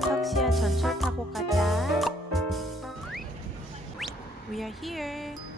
석시야 전철 타고 가자. We are here.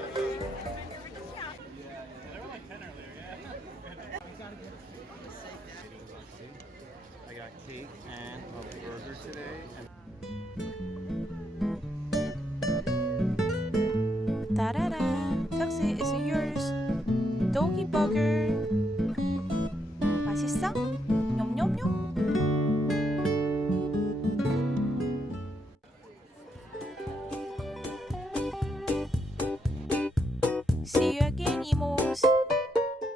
today.